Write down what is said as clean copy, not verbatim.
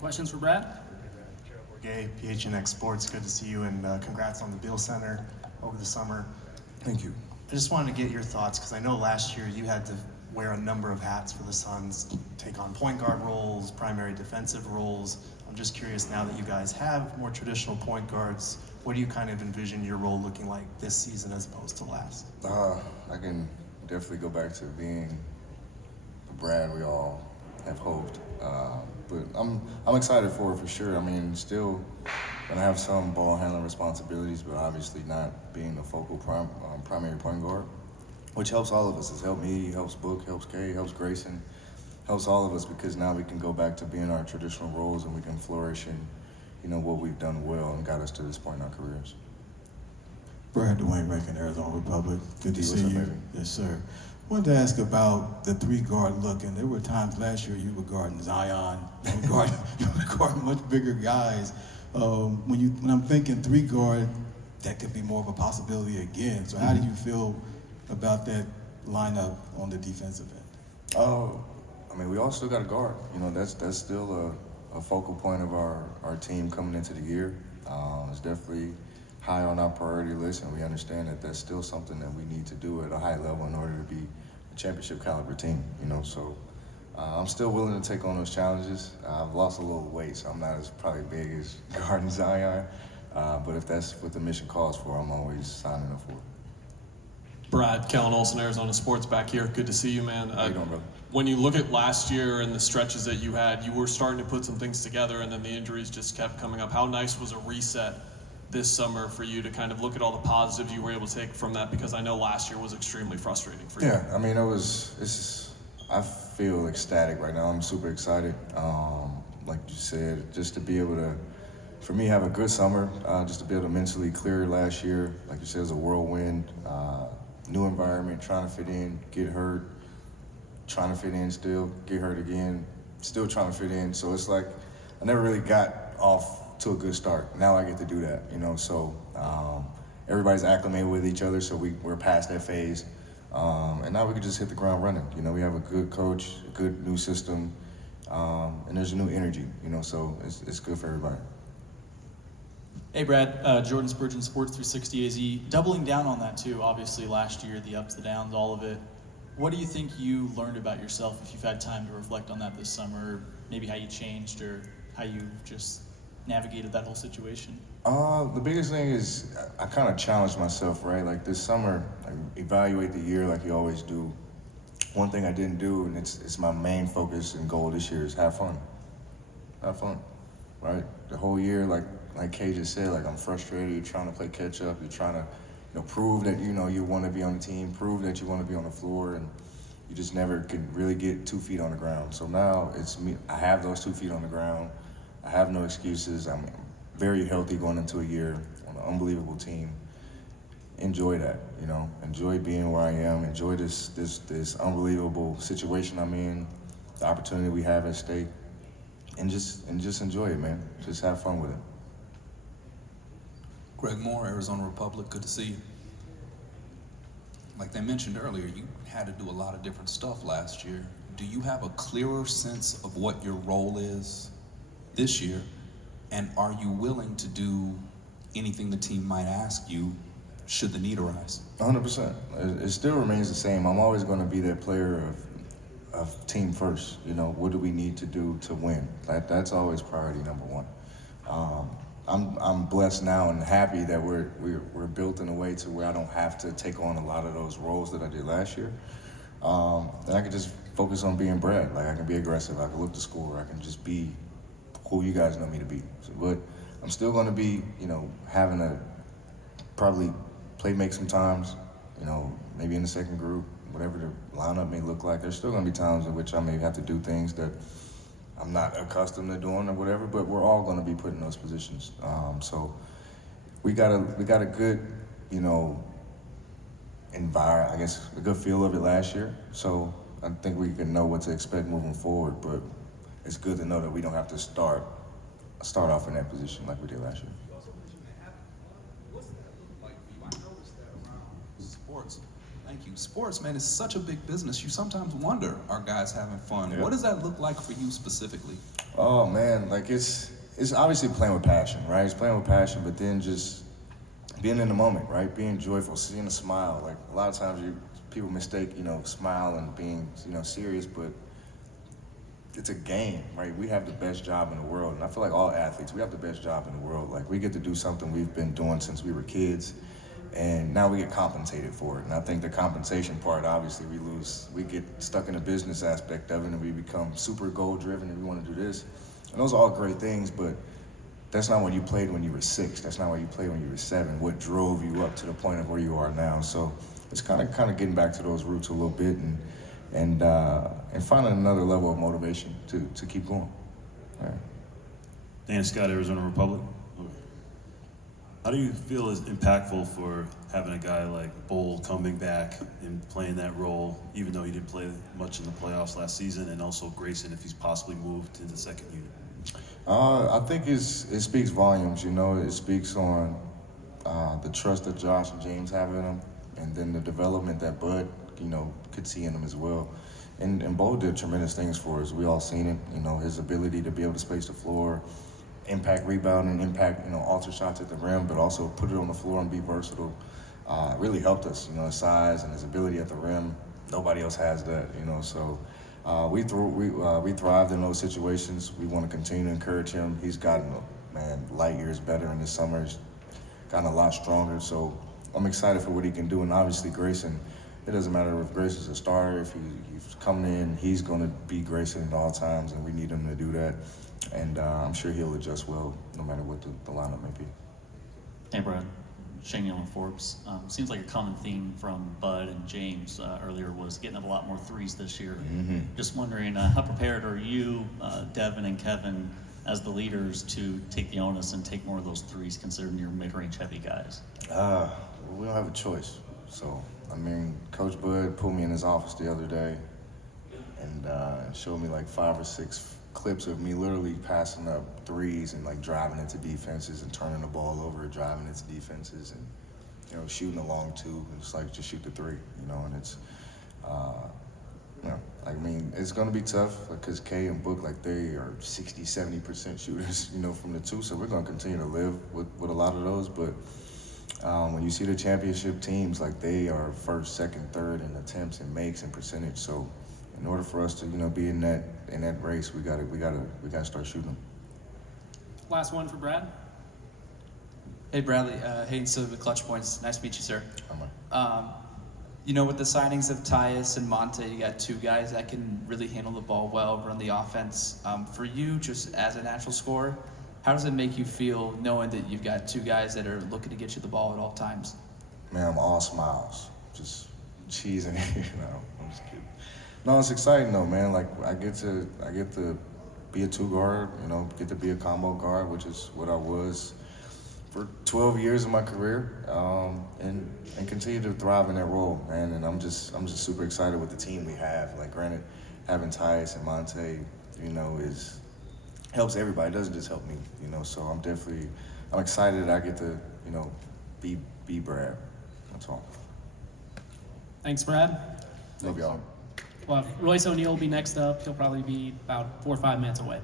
Questions for Brad? Gay, PHNX Sports, good to see you, and congrats on the Beal Center over the summer. Thank you. I just wanted to get your thoughts, because I know last year you had to wear a number of hats for the Suns, take on point guard roles, primary defensive roles. I'm just curious, now that you guys have more traditional point guards, what do you kind of envision your role looking like this season as opposed to last? I can definitely go back to being the Brad we all have hoped. But I'm excited for it for sure. I mean, still gonna have some ball handling responsibilities, but obviously not being the focal primary point guard, which helps all of us. It's helped me, helps Book, helps Kay, helps Grayson, helps all of us, because now we can go back to being our traditional roles and we can flourish in, what we've done well and got us to this point in our careers. Brad Dwayne Rankin, Arizona Republic. Good to see you. Baby? Yes, sir. Wanted to ask about the three-guard look, and there were times last year you were guarding Zion, you were guarding much bigger guys. When I'm thinking three-guard, that could be more of a possibility again. So how do you feel about that lineup on the defensive end? I mean, we all still got a guard. That's still a focal point of our team coming into the year. It's definitely high on our priority list, and we understand that that's still something that we need to do at a high level in order to be a championship caliber team, so I'm still willing to take on those challenges. I've lost a little weight, so I'm not as probably big as guarding Zion, but if that's what the mission calls for, I'm always signing up for it. Brad, Kellen Olson, Arizona Sports back here. Good to see you, man. How you doing, brother? When you look at last year and the stretches that you had, you were starting to put some things together, and then the injuries just kept coming up. How nice was a reset this summer for you to kind of look at all the positives you were able to take from that? Because I know last year was extremely frustrating for you. Yeah, I mean, I feel ecstatic right now. I'm super excited. Like you said, just to be able to, for me, have a good summer, just to be able to mentally clear last year. Like you said, it was a whirlwind, new environment, trying to fit in, get hurt, trying to fit in still, get hurt again, still trying to fit in. So it's like I never really got off to a good start. Now I get to do that, so everybody's acclimated with each other, so we're past that phase. And now we can just hit the ground running. We have a good coach, a good new system, and there's a new energy, so it's good for everybody. Hey Brad, Jordan Spurgeon, Sports 360 AZ. Doubling down on that too, obviously last year, the ups, the downs, all of it. What do you think you learned about yourself, if you've had time to reflect on that this summer, maybe how you changed or how you just navigated that whole situation? The biggest thing is I kind of challenged myself, right? Like this summer, evaluate the year like you always do. One thing I didn't do, and it's my main focus and goal this year, is have fun. Have fun, right? The whole year, like Kay just said, I'm frustrated. You're trying to play catch up. You're trying to, prove that you want to be on the team, prove that you want to be on the floor, and you just never could really get 2 feet on the ground. So now it's me. I have those 2 feet on the ground. I have no excuses. I'm very healthy going into a year on an unbelievable team. Enjoy that, Enjoy being where I am. Enjoy this unbelievable situation I'm in, the opportunity we have at stake, and just enjoy it, man. Just have fun with it. Greg Moore, Arizona Republic, good to see you. Like they mentioned earlier, you had to do a lot of different stuff last year. Do you have a clearer sense of what your role is this year? And are you willing to do anything the team might ask you should the need arise? 100%. It still remains the same. I'm always going to be that player of team first. What do we need to do to win? That's always priority number one. I'm blessed now and happy that we're built in a way to where I don't have to take on a lot of those roles that I did last year. And I can just focus on being Brad. I can be aggressive. I can look to score. I can just be who you guys know me to be. But I'm still going to be, having to probably play make sometimes, maybe in the second group, whatever the lineup may look like. There's still going to be times in which I may have to do things that I'm not accustomed to doing or whatever, but we're all going to be put in those positions. So we got a good, environment, I guess, a good feel of it last year. So I think we can know what to expect moving forward, but it's good to know that we don't have to start off in that position like we did last year. You also mentioned having fun. What's that look like for you? I noticed that around sports. Thank you. youth sports, man, it's such a big business. You sometimes wonder, are guys having fun? Yeah. What does that look like for you specifically? Oh man, like it's obviously playing with passion, right? It's playing with passion, but then just being in the moment, right? Being joyful, seeing a smile. Like a lot of times people mistake, smile and being, serious, but it's a game, right? We have the best job in the world, and I feel like all athletes, we have the best job in the world. Like we get to do something we've been doing since we were kids, and now we get compensated for it. And I think the compensation part, obviously, we get stuck in the business aspect of it, and we become super goal driven, and we want to do this. And those are all great things, but that's not what you played when you were 6. That's not what you played when you were 7. What drove you up to the point of where you are now? So it's kind of getting back to those roots a little bit, and finding another level of motivation to keep going. All right. Dan Scott, Arizona Republic. How do you feel is impactful for having a guy like Beal coming back and playing that role, even though he didn't play much in the playoffs last season, and also Grayson if he's possibly moved to the second unit? I think it speaks volumes. It speaks on the trust that Josh and James have in him, and then the development that Bud, could see in him as well. And Bo did tremendous things for us. We all seen it. His ability to be able to space the floor, impact rebounding, impact alter shots at the rim, but also put it on the floor and be versatile. Really helped us. His size and his ability at the rim. Nobody else has that. So. We thrived in those situations. We want to continue to encourage him. He's gotten, light years better in the summer. He's gotten a lot stronger. So I'm excited for what he can do. And obviously Grayson, it doesn't matter if Grayson's a starter, if he's coming in, he's going to be Grayson at all times, and we need him to do that. And I'm sure he'll adjust well no matter what the lineup may be. Hey, Brad. Shane Young, Forbes. Seems like a common theme from Bud and James earlier was getting up a lot more threes this year. Mm-hmm. Just wondering, how prepared are you, Devin and Kevin, as the leaders to take the onus and take more of those threes, considering you're mid-range heavy guys? We don't have a choice. So, Coach Bud pulled me in his office the other day and showed me like 5 or 6 clips of me literally passing up threes and like driving into defenses and turning the ball over, driving into defenses and shooting a long 2 and just shoot the 3, and it's it's gonna be tough because Kay and Book they are 60-70% shooters from the 2, so we're gonna continue to live with a lot of those. But when you see the championship teams, they are first, second, third in attempts and makes and percentage. So in order for us to be in that race, we gotta start shooting. Last one for Brad. Hey Bradley, Hayden Silva with Clutch Points. Nice to meet you, sir. I'm With the signings of Tyus and Monte, you got 2 guys that can really handle the ball well, run the offense. For you, just as a natural scorer, how does it make you feel knowing that you've got 2 guys that are looking to get you the ball at all times? Man, I'm all smiles, just cheesing. I'm just kidding. No, it's exciting though, man. I get to be a 2 guard, get to be a combo guard, which is what I was for 12 years of my career, and continue to thrive in that role, man. And I'm just super excited with the team we have. Granted, having Tyus and Monte, helps everybody. It doesn't just help me, So I'm excited that I get to, be Brad. That's all. Thanks, Brad. Love y'all. Well, Royce O'Neal will be next up. He'll probably be about 4 or 5 minutes away.